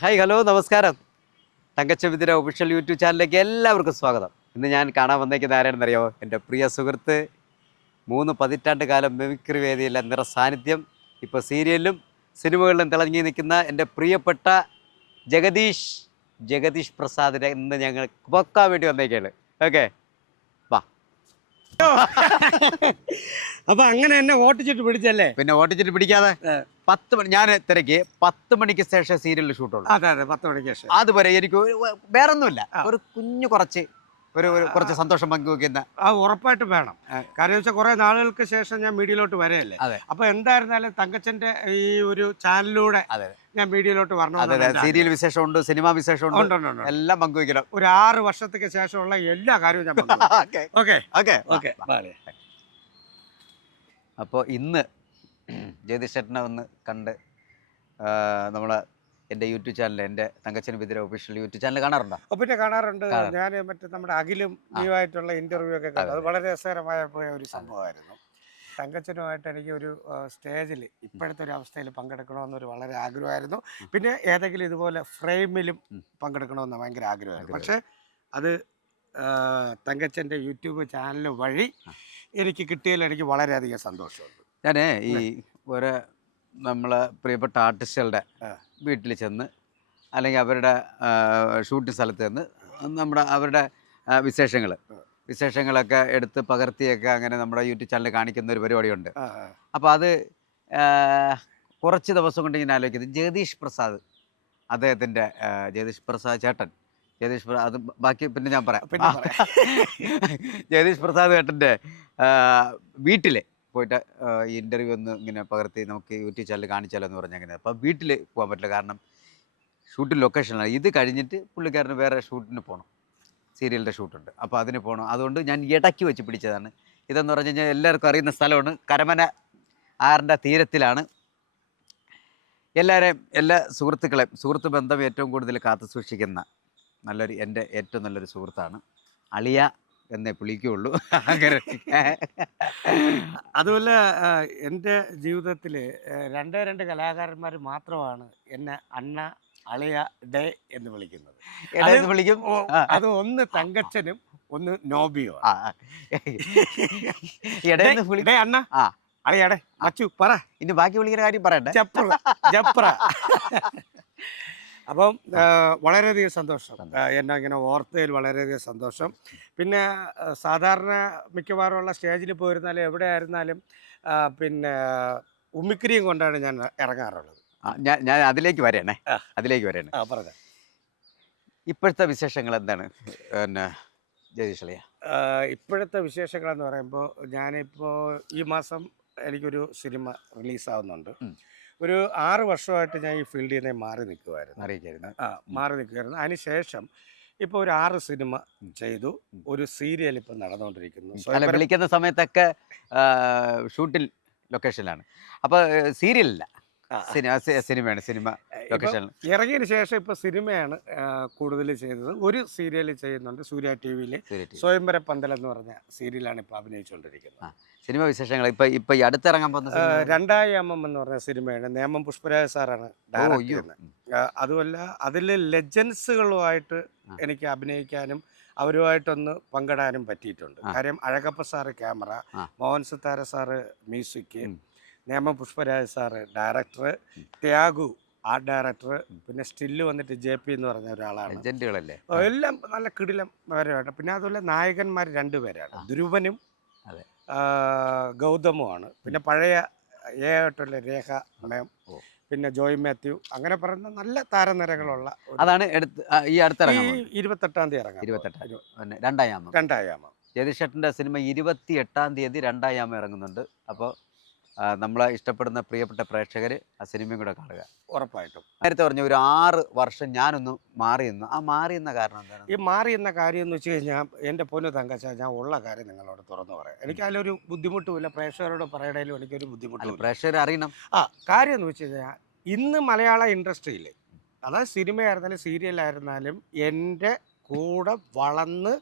Hi hello നമസ്കാരം. തങ്കച്ചമിതിര official YouTube ചാനലിലേക്ക് എല്ലാവർക്കും സ്വാഗതം. ഇന്ന് ഞാൻ കാണാൻ വന്നേക്കുന്ന ആരാണെന്നറിയാമോ? എൻ്റെ പ്രിയ സുഹൃത്ത്, 3 പതിറ്റാണ്ട് കാലം മിമിക്രി വേദിയിലെ നിറ സാന്നിധ്യം, ഇപ്പോൾ സീരിയലിലും സിനിമകളിലും തിളങ്ങി നിൽക്കുന്ന എൻ്റെ പ്രിയപ്പെട്ട ജഗദീഷ് ജഗദീഷ് പ്രസാദിനെ ഇന്ന് ഞങ്ങൾ പൊക്കാൻ വേണ്ടി വന്നേക്കാണ്. ഓക്കെ, വാ. അപ്പൊ അങ്ങനെ എന്നെ ഓട്ടിച്ചിട്ട് പിടിച്ചല്ലേ? പിന്നെ ഓട്ടിച്ചിട്ട് പിടിക്കാതെ 10 മണി ഞാൻ തിരക്ക് 10 മണിക്ക് ശേഷം സീരിയലിൽ ഷൂട്ടുള്ളൂ. അതെ അതെ, 10 മണിക്ക് ശേഷം. അതുവരെ എനിക്ക് വേറൊന്നുമില്ല, ഒരു കുഞ്ഞു കുറച്ച് സന്തോഷം പങ്കുവെക്കുന്ന. ഉറപ്പായിട്ടും വേണം. കാര്യം വെച്ചാൽ കുറെ നാളുകൾക്ക് ശേഷം ഞാൻ മീഡിയയിലോട്ട് വരെയല്ലേ. അപ്പൊ എന്തായിരുന്നാലും തങ്കച്ചന്റെ ഈ ഒരു ചാനലിലൂടെ ഞാൻ മീഡിയയിലോട്ട് വരണം. സീരിയൽ വിശേഷമുണ്ട്, സിനിമാ വിശേഷമുണ്ട്, എല്ലാം പങ്കുവെക്കണം. ഒരു 6 വർഷത്തേക്ക് ശേഷമുള്ള എല്ലാ കാര്യവും ഞാൻ അപ്പോൾ ഇന്ന് ജഗദീഷ് ചേട്ടനെ ഒന്ന് കണ്ട് നമ്മളെ എൻ്റെ യൂട്യൂബ് ചാനൽ, എൻ്റെ തങ്കച്ചമിതിര ഒഫീഷ്യൽ യൂട്യൂബ് ചാനൽ കാണാറുണ്ടോ? പിന്നെ കാണാറുണ്ട്. ഞാൻ മറ്റേ നമ്മുടെ അഖിലും നീയുമായിട്ടുള്ള ഇന്റർവ്യൂ ഒക്കെ കണ്ടു. അത് വളരെ രസകരമായ ഒരു സംഭവമായിരുന്നു. തങ്കച്ചനുമായിട്ട് എനിക്ക് ഒരു സ്റ്റേജിൽ ഇപ്പോഴത്തെ ഒരു അവസ്ഥയിൽ പങ്കെടുക്കണമെന്നൊരു വളരെ ആഗ്രഹമായിരുന്നു. പിന്നെ ഏതെങ്കിലും ഇതുപോലെ ഫ്രെയിമിലും പങ്കെടുക്കണമെന്ന് ഭയങ്കര ആഗ്രഹമായിരുന്നു. പക്ഷേ അത് തങ്കച്ചൻ്റെ യൂട്യൂബ് ചാനൽ വഴി എനിക്ക് കിട്ടിയതിൽ എനിക്ക് വളരെയധികം സന്തോഷമുണ്ട്. ഞാൻ ഈ ഒരു നമ്മളെ പ്രിയപ്പെട്ട ആർട്ടിസ്റ്റുകളുടെ വീട്ടിൽ ചെന്ന്, അല്ലെങ്കിൽ അവരുടെ ഷൂട്ടിംഗ് സ്ഥലത്ത് ചെന്ന് അവരുടെ വിശേഷങ്ങളൊക്കെ എടുത്ത് പകർത്തിയൊക്കെ അങ്ങനെ നമ്മുടെ യൂട്യൂബ് ചാനലിൽ കാണിക്കുന്ന ഒരു പരിപാടിയുണ്ട്. അപ്പോൾ അത് കുറച്ച് ദിവസം കൊണ്ട് ഞാൻ ആലോചിക്കുന്നത്, ജഗദീഷ് പ്രസാദ്, അദ്ദേഹത്തിൻ്റെ ജഗദീഷ് പ്രസാദ് ചേട്ടൻ, അത് ബാക്കി പിന്നെ ഞാൻ പറയാം. ജഗദീഷ് പ്രസാദ് ചേട്ടൻ്റെ വീട്ടിൽ പോയിട്ട് ഈ ഇൻ്റർവ്യൂ ഒന്ന് ഇങ്ങനെ പകർത്തി നമുക്ക് യൂട്യൂബ് ചാനൽ കാണിച്ചാലോ എന്ന് പറഞ്ഞാൽ അങ്ങനെ. അപ്പോൾ വീട്ടിൽ പോകാൻ പറ്റില്ല, കാരണം ഷൂട്ടിംഗ് ലൊക്കേഷനാണ്. ഇത് കഴിഞ്ഞിട്ട് പുള്ളിക്കാരന് വേറെ ഷൂട്ടിന് പോകണം, സീരിയലിൻ്റെ ഷൂട്ടുണ്ട്. അപ്പോൾ അതിന് പോകണം. അതുകൊണ്ട് ഞാൻ ഇടയ്ക്ക് വെച്ച് പിടിച്ചതാണ്. ഇതെന്ന് പറഞ്ഞു കഴിഞ്ഞാൽ എല്ലാവർക്കും അറിയുന്ന സ്ഥലമാണ്, കരമന ആറിൻ്റെ തീരത്തിലാണ്. എല്ലാ സുഹൃത്തുക്കളെയും, സുഹൃത്ത് ബന്ധം ഏറ്റവും കൂടുതൽ കാത്തു സൂക്ഷിക്കുന്ന എൻ്റെ ഏറ്റവും നല്ലൊരു സുഹൃത്താണ്. അളിയ എന്നേ വിളിക്കുകയുള്ളൂ. അങ്ങനെ അതുപോലെ എൻ്റെ ജീവിതത്തിൽ 2 കലാകാരന്മാർ മാത്രമാണ് എന്നെ അണ്ണ, അളിയ, ഡേ എന്ന് വിളിക്കുന്നത്. വിളിക്കും. അത് ഒന്ന് തങ്കച്ചനും ഒന്ന് നോബിയോ. അണ്ണ, അളിയാടെ, അച്ചു പറ. ഇനി ബാക്കി വിളിക്കുന്ന കാര്യം പറയട്ടെ. ജപ്ര. അപ്പം വളരെയധികം സന്തോഷം, എന്നെ ഇങ്ങനെ ഓർത്തതിൽ വളരെയധികം സന്തോഷം. പിന്നെ സാധാരണ മിക്കവാറുമുള്ള സ്റ്റേജിൽ പോയിരുന്നാലും എവിടെ ആയിരുന്നാലും പിന്നെ ഉമ്മിക്രിയും കൊണ്ടാണ് ഞാൻ ഇറങ്ങാറുള്ളത്. ഞാൻ അതിലേക്ക് വരണേ. പറഞ്ഞ ഇപ്പോഴത്തെ വിശേഷങ്ങൾ എന്താണ് പിന്നെ ജഗദീഷ് അളിയ? ഇപ്പോഴത്തെ വിശേഷങ്ങളെന്ന് പറയുമ്പോൾ, ഞാനിപ്പോൾ ഈ മാസം എനിക്കൊരു സിനിമ റിലീസാവുന്നുണ്ട്. ഒരു 6 വർഷമായിട്ട് ഞാൻ ഈ ഫീൽഡിൽ നിന്ന് മാറി നിൽക്കുമായിരുന്നു. അതിനുശേഷം ഇപ്പോൾ ഒരു 6 സിനിമ ചെയ്തു, ഒരു സീരിയൽ ഇപ്പം നടന്നുകൊണ്ടിരിക്കുന്നു. വിളിക്കുന്ന സമയത്തൊക്കെ ഷൂട്ടിൽ ലൊക്കേഷനിലാണ്. അപ്പോൾ സീരിയലില്ല, സിനിമ ലൊക്കേഷൻ. ഇറങ്ങിയതിന് ശേഷം ഇപ്പോൾ സിനിമയാണ് കൂടുതൽ ചെയ്തത്. ഒരു സീരിയൽ ചെയ്യുന്നുണ്ട്, സൂര്യ TV-യിൽ സ്വയംവര പന്തൽ എന്ന് പറഞ്ഞ സീരിയലാണ് ഇപ്പോൾ അഭിനയിച്ചുകൊണ്ടിരിക്കുന്നത്. സിനിമ വിശേഷങ്ങൾ ഇപ്പൊ ഈ അടുത്തിറങ്ങാൻ പോകുന്ന 2 എന്ന് പറഞ്ഞ സിനിമയാണ്. നേമം പുഷ്പരാജ് സാറാണ് ഡയറക്റ്റ് ചെയ്യുന്നത്. അതുമല്ല, അതിൽ ലെജൻസുകളുമായിട്ട് എനിക്ക് അഭിനയിക്കാനും അവരുമായിട്ടൊന്ന് പങ്കിടാനും പറ്റിയിട്ടുണ്ട്. കാര്യം Azhagappa sir camera, Mohan Sithara sir music, Nemam Pushparaj sir director, Thyagu art director, പിന്നെ സ്റ്റില്ല് വന്നിട്ട് JP എന്ന് പറഞ്ഞ ഒരാളാണ്. എല്ലാം നല്ല കിടിലം വരെയാണ്. പിന്നെ അതുപോലെ നായകന്മാർ 2 പേരാണ്, ധ്രുവനും ഗൗതമുമാണ്. പിന്നെ പഴയ ആയിട്ടുള്ള രേഖ മേം, പിന്നെ ജോയ് മാത്യു, അങ്ങനെ പറയുന്ന നല്ല താരനിരകളുള്ള. അതാണ് ഈ അടുത്ത 28-ാം തീയതി ഇറങ്ങാം. 2ാം യാമം ജഗദീഷ് ചേട്ടൻ്റെ സിനിമ 28-ാം തീയതി 2ാം യാമം ഇറങ്ങുന്നുണ്ട്. അപ്പോൾ നമ്മളെ ഇഷ്ടപ്പെടുന്ന പ്രിയപ്പെട്ട പ്രേക്ഷകർ ആ സിനിമയും കൂടെ കാണുക. ഉറപ്പായിട്ടും. നേരത്തെ പറഞ്ഞ ഒരു 6 വർഷം ഞാനൊന്ന് മാറിയെന്നു. ആ മാറിയെന്ന കാരണം എന്താണ്? ഈ മാറിയെന്ന കാര്യം എന്ന് വെച്ച് കഴിഞ്ഞാൽ, എൻ്റെ പൊന്നു തങ്കച്ച, ഞാൻ ഉള്ള കാര്യം നിങ്ങളോട് തുറന്നു പറയാം. എനിക്ക് അതിലൊരു ബുദ്ധിമുട്ടുമില്ല, പ്രേക്ഷകരോട് പറയണേലും എനിക്കൊരു ബുദ്ധിമുട്ടില്ല. പ്രേക്ഷകർ അറിയണം. കാര്യം എന്ന് വെച്ച് കഴിഞ്ഞാൽ, ഇന്ന് മലയാള ഇൻഡസ്ട്രിയിൽ, അതായത് സിനിമയായിരുന്നാലും സീരിയലായിരുന്നാലും, എൻ്റെ കൂടെ വളർന്ന്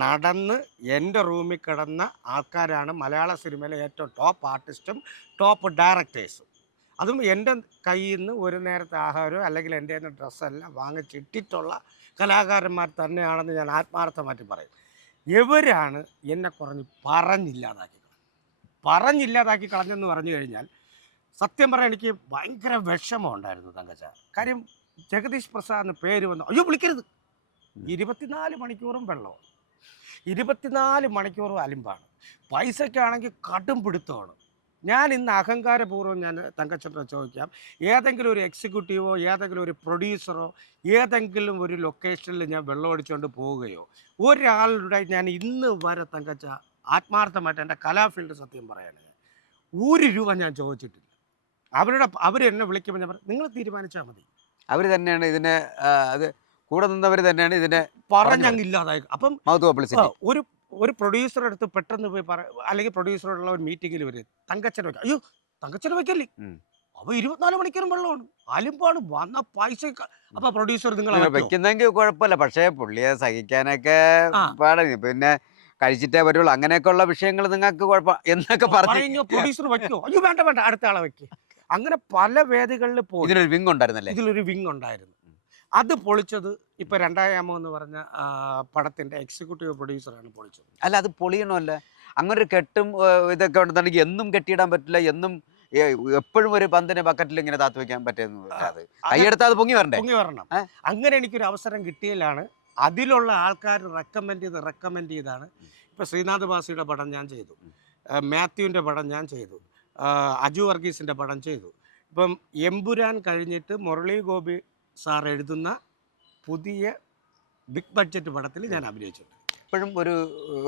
നടന്ന് എൻ്റെ റൂമിൽ കിടന്ന ആൾക്കാരാണ് മലയാള സിനിമയിലെ ഏറ്റവും ടോപ്പ് ആർട്ടിസ്റ്റും ടോപ്പ് ഡയറക്ടേഴ്സും. അതും എൻ്റെ കയ്യിൽ നിന്ന് ഒരു നേരത്തെ ആഹാരമോ അല്ലെങ്കിൽ എൻ്റെ ഡ്രസ്സെല്ലാം വാങ്ങിച്ചിട്ടിട്ടുള്ള കലാകാരന്മാർ തന്നെയാണെന്ന് ഞാൻ ആത്മാർത്ഥമായിട്ട് പറയും. ഇവരാണ് എന്നെ പറഞ്ഞില്ലാതാക്കി കളഞ്ഞെന്ന് പറഞ്ഞു കഴിഞ്ഞാൽ സത്യം പറയാൻ എനിക്ക് ഭയങ്കര വിഷമമുണ്ടായിരുന്നു തങ്കച്ച. കാര്യം ജഗദീഷ് പ്രസാദ് എന്ന് പേര് വന്നു, അയ്യോ വിളിക്കരുത്. 24 മണിക്കൂറും വെള്ളമാണ്, 24 മണിക്കൂറും അലിമ്പാണ്, പൈസയ്ക്കാണെങ്കിൽ കടും പിടുത്തമാണ്. ഞാൻ ഇന്ന് അഹങ്കാരപൂർവ്വം ഞാൻ തങ്കച്ചേട്ടനെ ചോദിക്കാം, ഏതെങ്കിലും ഒരു എക്സിക്യൂട്ടീവോ ഏതെങ്കിലും ഒരു പ്രൊഡ്യൂസറോ ഏതെങ്കിലും ഒരു ലൊക്കേഷനിൽ ഞാൻ വെള്ളം അടിച്ചുകൊണ്ട് പോവുകയോ ഒരാളുടെ ഞാൻ ഇന്ന് വരെ തങ്കച്ച ആത്മാർത്ഥമായിട്ട് എൻ്റെ കലാഫീൽഡ് സത്യം പറയാൻ ₹1 ഞാൻ ചോദിച്ചിട്ടില്ല. അവരെന്നെ വിളിക്കുമ്പോൾ ഞാൻ പറയും നിങ്ങൾ തീരുമാനിച്ചാൽ മതി. അവർ തന്നെയാണ് ഇതിനെ അത് കൂടെ നിന്നവർ തന്നെയാണ് ഇതിനെ പറഞ്ഞങ്ങില്ലാതായി. അപ്പം പബ്ലിസിറ്റി. ഒരു പ്രൊഡ്യൂസറുടെ അടുത്ത് പെട്ടെന്ന് പോയി അല്ലെങ്കിൽ പ്രൊഡ്യൂസറുള്ള ഒരു മീറ്റിങ്ങിൽ വരും, തങ്കച്ചനെ വയ്ക്കാം, അയ്യോ തങ്കച്ചനെ വയ്ക്കല്ലേ, അപ്പോൾ 24 മണിക്കൂറും വെള്ളമാണ്, അലിമ്പാണ്, വന്ന പൈസ. അപ്പൊ പ്രൊഡ്യൂസർ നിങ്ങൾ വെക്കുന്നെങ്കിൽ കുഴപ്പമില്ല, പക്ഷേ പുള്ളിയെ സഹിക്കാനൊക്കെ പാടില്ല, പിന്നെ കഴിച്ചിട്ടേ വരുള്ളൂ, അങ്ങനെയൊക്കെ ഉള്ള വിഷയങ്ങൾ നിങ്ങൾക്ക് കുഴപ്പം എന്നൊക്കെ പറഞ്ഞു. പ്രൊഡ്യൂസർ വയ്ക്കോ, അയ്യോ വേണ്ട അടുത്ത ആളെ വയ്ക്കുക. അങ്ങനെ പല വേദികളിൽ പോയി. ഇതിലൊരു വിങ് ഉണ്ടായിരുന്നല്ലേ? ഇതിലൊരു വിങ് ഉണ്ടായിരുന്നു. അത് പൊളിച്ചത് ഇപ്പൊ 2 എന്ന് പറഞ്ഞ പടത്തിന്റെ എക്സിക്യൂട്ടീവ് പ്രൊഡ്യൂസറാണ് പൊളിച്ചത്. അല്ല, അത് പൊളിയണമല്ല, അങ്ങനെ ഒരു കെട്ടും ഇതൊക്കെ ഉണ്ടെന്നുണ്ടെങ്കിൽ എന്നും കെട്ടിയിടാൻ പറ്റില്ല, എന്നും എപ്പോഴും ഒരു പന്തിനെ ബക്കറ്റിൽ ഇങ്ങനെ താത്തു വെക്കാൻ പറ്റുന്നത്, കൈയെടുത്താൽ അത് പൊങ്ങി വരണം. അങ്ങനെ എനിക്കൊരു അവസരം കിട്ടിയതിലാണ് അതിലുള്ള ആൾക്കാർ റെക്കമെൻഡ് ചെയ്താണ്. ഇപ്പൊ ശ്രീനാഥ് ബാസിയുടെ പടം ഞാൻ ചെയ്തു, മാത്യുവിൻ്റെ പടം ഞാൻ ചെയ്തു, അജു വർഗീസിൻ്റെ പടം ചെയ്തു. ഇപ്പം എമ്പുരാൻ കഴിഞ്ഞിട്ട് മുരളി ഗോപി സാർ എഴുതുന്ന പുതിയ ബിഗ് ബഡ്ജറ്റ് പടത്തിൽ ഞാൻ അഭിനയിച്ചിട്ടുണ്ട്. ഇപ്പോഴും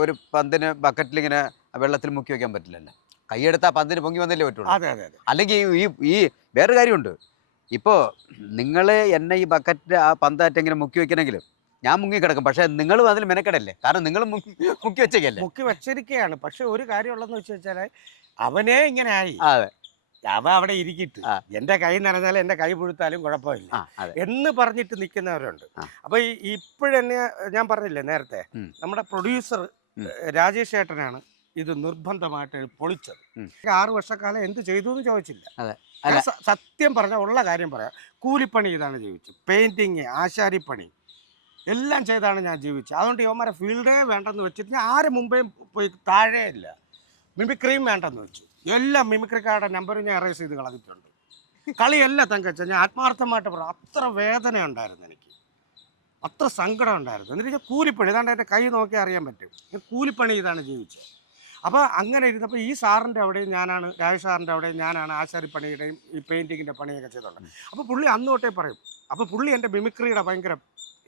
ഒരു പന്തിന് ബക്കറ്റിൽ ഇങ്ങനെ വെള്ളത്തിൽ മുക്കി വെക്കാൻ പറ്റില്ലല്ലോ, കൈയെടുത്താൽ പന്തിന് പൊങ്ങി വന്നല്ലേ പറ്റുള്ളൂ. അതെ. അല്ലെങ്കിൽ ഈ വേറൊരു കാര്യമുണ്ട്, ഇപ്പോൾ നിങ്ങൾ എന്നെ ഈ ബക്കറ്റ് ആ പന്തായിട്ടെങ്കിലും മുക്കി വെക്കണമെങ്കിലും ഞാൻ മുങ്ങി കിടക്കും, പക്ഷേ നിങ്ങളും അതിൽ മെനക്കെടല്ലേ, കാരണം നിങ്ങൾ മുക്കി വെച്ചേക്കല്ലേ. മുക്കി വെച്ചിരിക്കുകയാണ്. പക്ഷെ ഒരു കാര്യമുള്ളതെന്ന് വെച്ച് വെച്ചാൽ അവനെ ഇങ്ങനെ ആയി, അതെ, അവ അവിടെ ഇരിക്കിട്ട് എൻ്റെ കൈ നനഞ്ഞാലും എൻ്റെ കൈ പുഴുത്താലും കുഴപ്പമില്ല എന്ന് പറഞ്ഞിട്ട് നിൽക്കുന്നവരുണ്ട്. അപ്പൊ ഇപ്പോഴെന്നെ ഞാൻ പറഞ്ഞില്ലേ നേരത്തെ, നമ്മുടെ പ്രൊഡ്യൂസർ രാജേഷ് ഏട്ടനാണ് ഇത് നിർബന്ധമായിട്ട് പൊളിച്ചത്. 6 വർഷക്കാലം എന്ത് ചെയ്തു എന്ന് ചോദിച്ചില്ല. സത്യം പറഞ്ഞാൽ ഉള്ള കാര്യം പറയാം, കൂലിപ്പണി ചെയ്താണ് ജീവിച്ചത്, പെയിന്റിങ്, ആശാരിപ്പണി എല്ലാം ചെയ്താണ് ഞാൻ ജീവിച്ചത്. അതുകൊണ്ട് യുവമാരെ ഫീൽഡേ വേണ്ടെന്ന് വെച്ചിട്ട് ഞാൻ ആരും മുമ്പേ പോയി താഴെയില്ല, മിമിക്രിയും വേണ്ടെന്ന് വെച്ചു. എല്ലാം മിമിക്രിക്കാരുടെ നമ്പറും ഞാൻ അറേസ് ചെയ്ത് കളഞ്ഞിട്ടുണ്ട്. കളിയല്ല തങ്കച്ച, ഞാൻ ആത്മാർത്ഥമായിട്ട് പറയാം, അത്ര വേദന ഉണ്ടായിരുന്നു എനിക്ക്, അത്ര സങ്കടം ഉണ്ടായിരുന്നു. എന്നിട്ട് ഞാൻ കൂലിപ്പണി, ഇതാണ്ട് എൻ്റെ കൈ നോക്കി അറിയാൻ പറ്റും, ഞാൻ കൂലിപ്പണി ചെയ്താണ് ജീവിച്ചത്. അപ്പോൾ അങ്ങനെ ഇരുന്നപ്പോൾ ഈ സാറിൻ്റെ അവിടെയും ഞാനാണ്, രാജേഷ് സാറിൻ്റെ അവിടെയും ഞാനാണ് ആശാരിപ്പണിയുടെയും ഈ പെയിൻറ്റിങ്ങിൻ്റെ പണിയൊക്കെ ചെയ്തിട്ടുണ്ട്. അപ്പോൾ പുള്ളി അന്ന് തൊട്ടേ പറയും, അപ്പോൾ പുള്ളി എൻ്റെ മിമിക്രിയുടെ ഭയങ്കര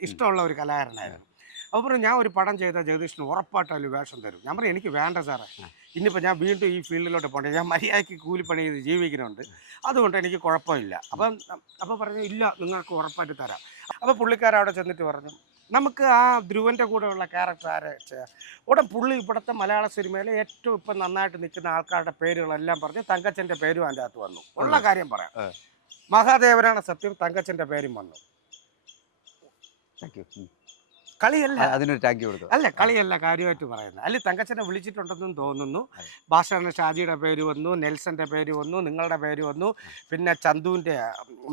ഇഷ്ടമുള്ള ഒരു കലാകാരനായിരുന്നു. അപ്പോൾ പറയും ഞാൻ ഒരു പടം ചെയ്താൽ ജഗദീഷിന് ഉറപ്പായിട്ടൊരു വേഷം തരും. ഞാൻ പറയും എനിക്ക് വേണ്ട സാറേ, ഇനിയിപ്പോൾ ഞാൻ വീണ്ടും ഈ ഫീൽഡിലോട്ട് പോകണ്ടേ, ഞാൻ മര്യാദയ്ക്ക് കൂലിപ്പണി ചെയ്ത് ജീവിക്കുന്നുണ്ട്, അതുകൊണ്ട് എനിക്ക് കുഴപ്പമില്ല. അപ്പോൾ പറഞ്ഞു ഇല്ല നിങ്ങൾക്ക് ഉറപ്പായിട്ട് തരാം. അപ്പോൾ പുള്ളിക്കാരൻ അവിടെ ചെന്നിട്ട് പറഞ്ഞു നമുക്ക് ആ ധ്രുവൻ്റെ കൂടെയുള്ള ക്യാരക്ടർ ആരെ ചെയ്യാം. ഉടൻ പുള്ളി ഇവിടുത്തെ മലയാള സിനിമയിലെ ഏറ്റവും ഇപ്പം നന്നായിട്ട് നിൽക്കുന്ന ആൾക്കാരുടെ പേരുകളെല്ലാം പറഞ്ഞ് തങ്കച്ചൻ്റെ പേരും അതിൻ്റെ അകത്ത് വന്നു. ഉള്ള കാര്യം പറയാം, മഹാദേവനാണ് സത്യം, തങ്കച്ചൻ്റെ പേരും വന്നു. കളിയല്ല, അതിനൊരു ടാങ്ക് കൊടുത്തു. അല്ല കളിയല്ല കാര്യമായിട്ട് പറയുന്നത്. അല്ലെ തങ്കച്ചനെ വിളിച്ചിട്ടുണ്ടെന്നും തോന്നുന്നു. ഭാഷാണ് ഷാജിയുടെ പേര് വന്നു, നെൽസന്റെ പേര് വന്നു, നിങ്ങളുടെ പേര് വന്നു, പിന്നെ ചന്തുവിന്റെ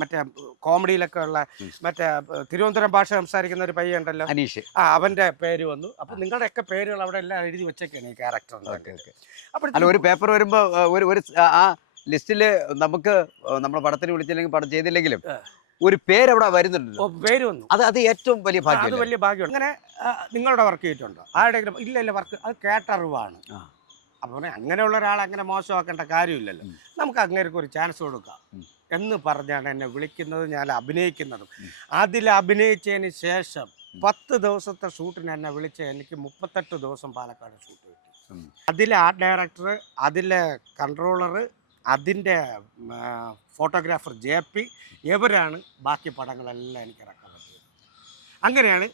മറ്റേ കോമഡിയിലൊക്കെ ഉള്ള മറ്റേ തിരുവനന്തപുരം ഭാഷ സംസാരിക്കുന്ന ഒരു പയ്യ ഉണ്ടല്ലോ, അനീഷ്, അവന്റെ പേര് വന്നു. അപ്പൊ നിങ്ങളുടെയൊക്കെ പേരുകൾ അവിടെ എല്ലാം എഴുതി വെച്ചേക്കാണ് ഈ ക്യാരക്ടർ. അല്ല, ഒരു പേപ്പർ വരുമ്പോ ഒരു ആ ലിസ്റ്റില് നമുക്ക് നമ്മുടെ പടത്തിന് വിളിച്ചില്ലെങ്കിൽ പടം ചെയ്തില്ലെങ്കിലും ഒരു പേര് അവിടെ വരുന്നുണ്ടല്ലോ, പേര് വന്നു. അത് ഏറ്റവും വലിയ ഭാഗ്യം, അത് വലിയ ഭാഗ്യമാണ്. അങ്ങനെ നിങ്ങളുടെ വർക്ക് ചെയ്തിട്ടുണ്ടോ? ആരുടെയെങ്കിലും? ഇല്ല വർക്ക് അത് കേട്ടറിവാണ്. അപ്പോൾ അങ്ങനെയുള്ള ഒരാൾ അങ്ങനെ മോശമാക്കേണ്ട കാര്യമില്ലല്ലോ, നമുക്ക് അങ്ങേർക്ക് ഒരു ചാൻസ് കൊടുക്കാം എന്ന് പറഞ്ഞാണ് എന്നെ വിളിക്കുന്നത്, ഞാൻ അഭിനയിക്കുന്നതും. അതിൽ അഭിനയിച്ചതിന് ശേഷം 10 ദിവസത്തെ ഷൂട്ടിന് എന്നെ വിളിച്ച എനിക്ക് 38 ദിവസം പാലക്കാട് ഷൂട്ട് കിട്ടി. അതിലെ ആർട്ട് ഡയറക്ടർ, അതിലെ കൺട്രോളർ, അതിൻ്റെ ഫോട്ടോഗ്രാഫർ JP, ഇവരാണ് ബാക്കി പടങ്ങളെല്ലാം എനിക്ക് ഇറക്കാൻ പറ്റിയത്. അങ്ങനെയാണ്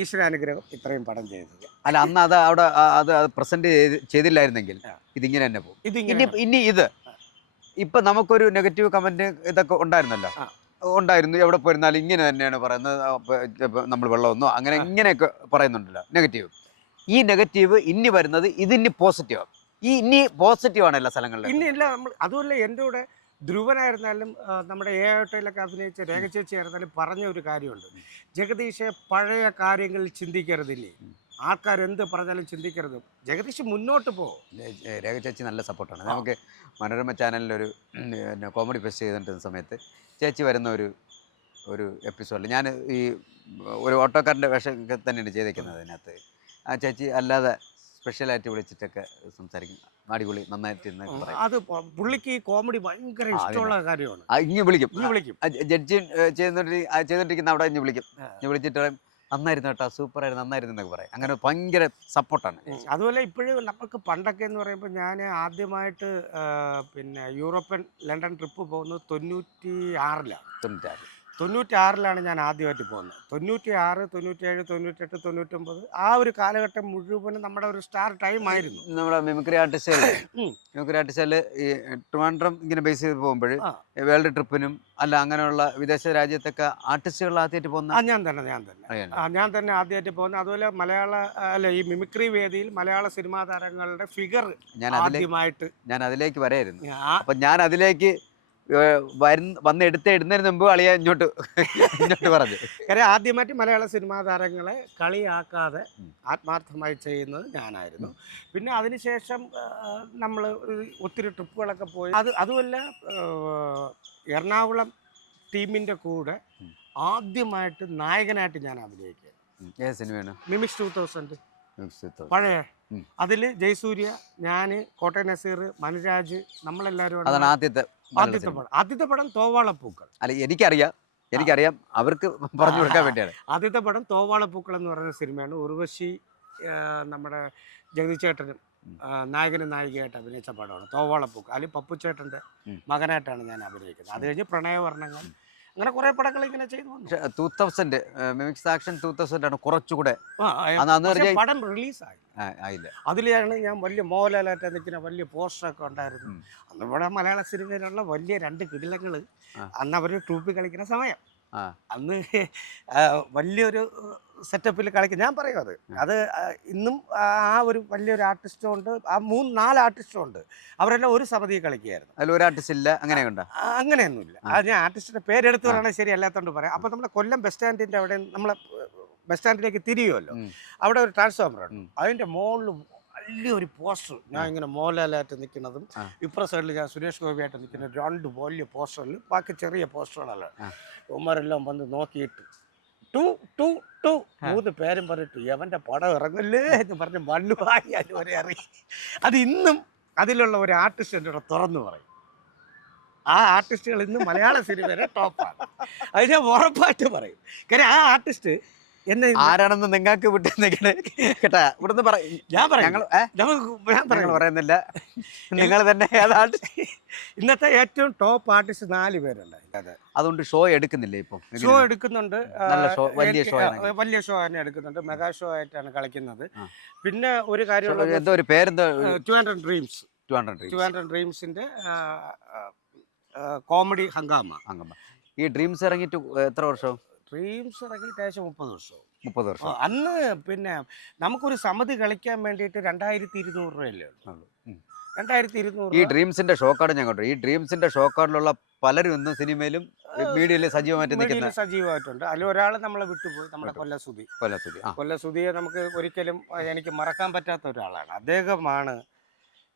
ഈശ്വരാനുഗ്രഹം ഇത്രയും പടം ചെയ്തത്. അല്ല, അന്ന് അത് അവിടെ അത് പ്രസന്റ് ചെയ്തില്ലായിരുന്നെങ്കിൽ ഇതിങ്ങനെ തന്നെ പോകും. ഇനി ഇത് ഇപ്പം നമുക്കൊരു നെഗറ്റീവ് കമൻറ്റ് ഇതൊക്കെ ഉണ്ടായിരുന്നല്ലോ, ഉണ്ടായിരുന്നു, എവിടെ പോയിരുന്നാലും ഇങ്ങനെ തന്നെയാണ് പറയുന്നത്, നമ്മൾ വെള്ളമൊന്നോ അങ്ങനെ ഇങ്ങനെയൊക്കെ പറയുന്നുണ്ടല്ലോ നെഗറ്റീവ്. ഈ നെഗറ്റീവ് ഇനി വരുന്നത് ഇതിനി പോസിറ്റീവ്, ഇനി പോസിറ്റീവാണ് എല്ലാ സ്ഥലങ്ങളിലും. ഇനി എല്ലാം നമ്മൾ അതുമല്ല, എൻ്റെ കൂടെ ധ്രുവനായിരുന്നാലും നമ്മുടെ ഏട്ടയിലൊക്കെ അഭിനയിച്ച രേഖ ചേച്ചി ആയിരുന്നാലും പറഞ്ഞ ഒരു കാര്യമുണ്ട്. ജഗദീഷെ പഴയ കാര്യങ്ങൾ ചിന്തിക്കരുതില്ലേ, ആൾക്കാരെന്ത് പറഞ്ഞാലും ചിന്തിക്കരുത്, ജഗദീഷ് മുന്നോട്ട് പോകും. രേഖ ചേച്ചി നല്ല സപ്പോർട്ടാണ്. നമുക്ക് മനോരമ ചാനലിലൊരു കോമഡി ഫെസ്റ്റ് ചെയ്തിട്ടുന്ന സമയത്ത് ചേച്ചി വരുന്ന ഒരു എപ്പിസോഡിൽ ഞാൻ ഈ ഒരു ഓട്ടോക്കാരൻ്റെ വേഷം തന്നെയാണ് ചെയ്തേക്കുന്നത്. അതിനകത്ത് ആ ചേച്ചി അല്ലാതെ സ്പെഷ്യലായിട്ട് വിളിച്ചിട്ടൊക്കെ സംസാരിക്കും. അടിപൊളി, നന്നായിട്ട് പറയും. അത് പുള്ളിക്ക് ഈ കോമഡി ഭയങ്കര ഇഷ്ടമുള്ള കാര്യമാണ്. ഇങ്ങ് വിളിക്കും, വിളിക്കും. ജഡ്ജി ചെയ്തോണ്ടിരിക്കുന്ന അവിടെ ഇഞ്ഞ് വിളിക്കും. വിളിച്ചിട്ട് പറയും നന്നായിരുന്നു കേട്ടോ, സൂപ്പറായിരുന്നു, നന്നായിരുന്നു എന്നൊക്കെ പറയും. അങ്ങനെ ഭയങ്കര സപ്പോർട്ടാണ്. അതുപോലെ ഇപ്പോഴും നമുക്ക് പണ്ടൊക്കെ എന്ന് പറയുമ്പോൾ ഞാൻ ആദ്യമായിട്ട് പിന്നെ യൂറോപ്യൻ ലണ്ടൻ ട്രിപ്പ് പോകുന്നത് 96 96 ഞാൻ ആദ്യമായിട്ട് പോകുന്നത്. 96, 97, 98, 99 ആ ഒരു കാലഘട്ടം മുഴുവനും നമ്മുടെ ഒരു സ്റ്റാർ ടൈം ആയിരുന്നു. നമ്മുടെ മിമിക്രി ആർട്ടിസ്റ്റുകൾ ഈ ട്രിവാൻഡ്രം ഇങ്ങനെ ബേസ് ചെയ്ത് പോകുമ്പോൾ വേൾഡ് ട്രിപ്പിനും അല്ല അങ്ങനെയുള്ള വിദേശ രാജ്യത്തൊക്കെ ആർട്ടിസ്റ്റുകൾ ആദ്യമായിട്ട് പോകുന്ന ഞാൻ തന്നെ ആദ്യമായിട്ട് പോകുന്നത്. അതുപോലെ ഈ മിമിക്രി വേദിയിൽ മലയാള സിനിമാ താരങ്ങളുടെ ഫിഗർ ഞാൻ അതിലേക്ക് വരായിരുന്നു. അപ്പൊ ഞാൻ അതിലേക്ക് വന്ന് ഇടുന്നതിന് മുമ്പ് അളിയ ഇങ്ങോട്ട് പറഞ്ഞു. കാര്യം ആദ്യമായിട്ട് മലയാള സിനിമാ താരങ്ങളെ കളിയാക്കാതെ ആത്മാർത്ഥമായി ചെയ്യുന്നത് ഞാനായിരുന്നു. പിന്നെ അതിനുശേഷം നമ്മൾ ഒത്തിരി ട്രിപ്പുകളൊക്കെ പോയി. അതുമല്ല എറണാകുളം ടീമിൻ്റെ കൂടെ ആദ്യമായിട്ട് നായകനായിട്ട് ഞാൻ അഭിനയിക്കുക. ഏത് സിനിമയാണ്? മിമിക്സ് 2000 പഴയ. അതിൽ ജയസൂര്യ, ഞാൻ, കോട്ടയം നസീർ, മനുരാജ്, നമ്മളെല്ലാവരും. ആദ്യത്തെ പടം തോവാളപ്പൂക്കൾ. അല്ല എനിക്കറിയാം അവർക്ക് പറഞ്ഞു കൊടുക്കാൻ വേണ്ടിയാണ്. ആദ്യത്തെ പടം തോവാളപ്പൂക്കൾ എന്ന് പറയുന്ന സിനിമയാണ്. ഉർവശി നമ്മുടെ ജഗതിച്ചേട്ടനും നായകനും നായികയായിട്ട് അഭിനയിച്ച പടമാണ് തോവാളപ്പൂക്കൾ. അതിൽ പപ്പുച്ചേട്ടൻ്റെ മകനായിട്ടാണ് ഞാൻ അഭിനയിക്കുന്നത്. അത് കഴിഞ്ഞ് പ്രണയവർണ്ണങ്ങൾ, അങ്ങനെ കുറെ പടങ്ങൾ ഇങ്ങനെ ചെയ്തു. 2000 മിമിക്സ് ആക്ഷൻ 2000 ആണ് കുറച്ചുകൂടെ പടം റിലീസായില്ല. അതിലാണ് ഞാൻ വലിയ മോഹൻലാലായിട്ട് നിൽക്കുന്ന വലിയ പോസ്റ്ററൊക്കെ ഉണ്ടായിരുന്നു. അന്ന് ഇവിടെ മലയാള സിനിമയിലുള്ള വലിയ 2 കിടിലങ്ങൾ അന്ന് അവർ ട്രൂപ്പിൽ കളിക്കുന്ന സമയം. അന്ന് വലിയൊരു സെറ്റപ്പിൽ കളിക്കും. ഞാൻ പറയും അത് ഇന്നും ആ ഒരു വലിയൊരു ആർട്ടിസ്റ്റും ഉണ്ട്, ആ 3-4 ആർട്ടിസ്റ്റും ഉണ്ട്. അവരെല്ലാം ഒരു സമിതി കളിക്കുകയായിരുന്നു. അതിൽ ഒരു ആർട്ടിസ്റ്റ് ഇല്ല, അങ്ങനെയൊന്നുമില്ല. അത് ഞാൻ ആർട്ടിസ്റ്റിന്റെ പേരെടുത്ത് പറയണത് ശരിയല്ലാത്തോണ്ട് പറയാം. അപ്പോൾ നമ്മുടെ കൊല്ലം ബസ് സ്റ്റാൻഡിന്റെ അവിടെ നമ്മളെ ബസ് സ്റ്റാൻഡിലേക്ക് തിരിയുമല്ലോ, അവിടെ ഒരു ട്രാൻസ്ഫോമർ ഉണ്ട്. അതിന്റെ മുകളിൽ വലിയൊരു പോസ്റ്റർ, ഞാൻ ഇങ്ങനെ മോഹൻലാലായിട്ട് നിൽക്കുന്നതും ഇപ്പുറ സൈഡിൽ ഞാൻ സുരേഷ് ഗോപിയായിട്ട് നിൽക്കുന്ന 2 വലിയ പോസ്റ്ററിൽ, ബാക്കി ചെറിയ പോസ്റ്ററുകളല്ല. ഉമ്മരെല്ലാം വന്ന് നോക്കിയിട്ട് 3 പേരും പറഞ്ഞിട്ട് എവന്റെ പടം ഇറങ്ങല്ലേ എന്ന് പറഞ്ഞ് മണ്ണുവായി അതുവരെ അറിയി. അത് ഇന്നും അതിലുള്ള ഒരു ആർട്ടിസ്റ്റ് എൻ്റെ തുറന്നു പറയും. ആ ആർട്ടിസ്റ്റുകൾ ഇന്ന് മലയാള സിനിമയുടെ ടോപ്പാണ്. അത് ഞാൻ ഉറപ്പായിട്ട് പറയും. കാര്യം ആ ആർട്ടിസ്റ്റ് എന്നെ ആരാണെന്ന് നിങ്ങൾക്ക് കേട്ടാ ഇവിടുന്ന് പറയുന്നില്ല, നിങ്ങൾ തന്നെ ഇന്നത്തെ ഏറ്റവും ടോപ്പ് ആർട്ടിസ്റ്റ് 4 പേരുണ്ട്. അതുകൊണ്ട് ഷോ എടുക്കുന്നില്ലേ? ഇപ്പം ഷോ എടുക്കുന്നുണ്ട്, വലിയ ഷോ തന്നെ എടുക്കുന്നുണ്ട്. മെഗാ ഷോ ആയിട്ടാണ് കളിക്കുന്നത്. പിന്നെ ഒരു കാര്യം, എന്തോ ഒരു പേരെന്തോ, 200 ഡ്രീംസിന്റെ കോമഡി ഹംഗാമ. ഈ ഡ്രീംസ് ഇറങ്ങിയിട്ട് എത്ര വർഷം? ഡ്രീംസ് ഇറങ്ങി ഏകദേശം 30 വർഷം. അന്ന് പിന്നെ നമുക്കൊരു സമിതി കളിക്കാൻ വേണ്ടിയിട്ട് 2200 രൂപയല്ലേ ഉള്ളൂ. 2200. ഈ ഡ്രീംസിന്റെ ഷോ കാർഡ് ഞാൻ കണ്ടു. ഈ ഡ്രീംസിന്റെ ഷോ കാർഡിലുള്ള പലരും ഇന്നും സിനിമയിലും മീഡിയയിൽ സജീവമായിട്ടുണ്ട്. അതിൽ ഒരാൾ നമ്മളെ വിട്ടുപോയി, നമ്മുടെ കൊല്ലസുധിയെ നമുക്ക് ഒരിക്കലും എനിക്ക് മറക്കാൻ പറ്റാത്ത ഒരാളാണ്. അദ്ദേഹമാണ്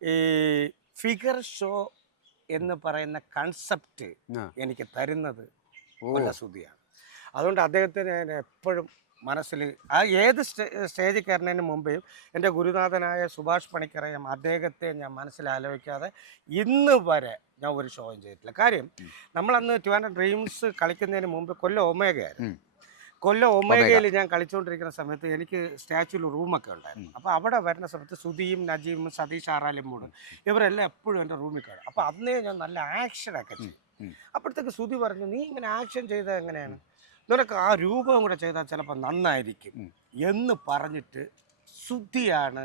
ഈ ഫിഗർ ഷോ എന്ന് പറയുന്ന കൺസെപ്റ്റ് എനിക്ക് തരുന്നത് കൊല്ലസുധിയാണ്. അതുകൊണ്ട് അദ്ദേഹത്തിന് ഞാൻ എപ്പോഴും മനസ്സിൽ ഏത് സ്റ്റേജിൽ കയറുന്നതിന് മുമ്പേയും എൻ്റെ ഗുരുനാഥനായ സുഭാഷ് പണിക്കരയും അദ്ദേഹത്തെ ഞാൻ മനസ്സിലാലോചിക്കാതെ ഇന്ന് വരെ ഞാൻ ഒരു ഷോയും ചെയ്തിട്ടില്ല. കാര്യം നമ്മളന്ന് 200 ഡ്രീംസ് കളിക്കുന്നതിന് മുമ്പ് കൊല്ലം ഒമേഗയായിരുന്നു. കൊല്ലം ഒമേഗയിൽ ഞാൻ കളിച്ചുകൊണ്ടിരിക്കുന്ന സമയത്ത് എനിക്ക് സ്റ്റാച്യൂവിൽ റൂമൊക്കെ ഉണ്ടായിരുന്നു. അപ്പോൾ അവിടെ വരുന്ന സമയത്ത് സുധിയും നജീമും സതീഷ് ആറാലിമൂടും ഇവരെല്ലാം എപ്പോഴും എൻ്റെ റൂമിൽ കാണും. അപ്പോൾ അന്നേ ഞാൻ നല്ല ആക്ഷനൊക്കെ ചെയ്യും. അപ്പോഴത്തേക്ക് സുധി പറഞ്ഞു, നീ ഇങ്ങനെ ആക്ഷൻ ചെയ്താൽ എങ്ങനെയാണ്, നിനക്ക് ആ രൂപം കൂടെ ചെയ്താൽ ചിലപ്പോൾ നന്നായിരിക്കും എന്ന് പറഞ്ഞിട്ട് സുധിയാണ്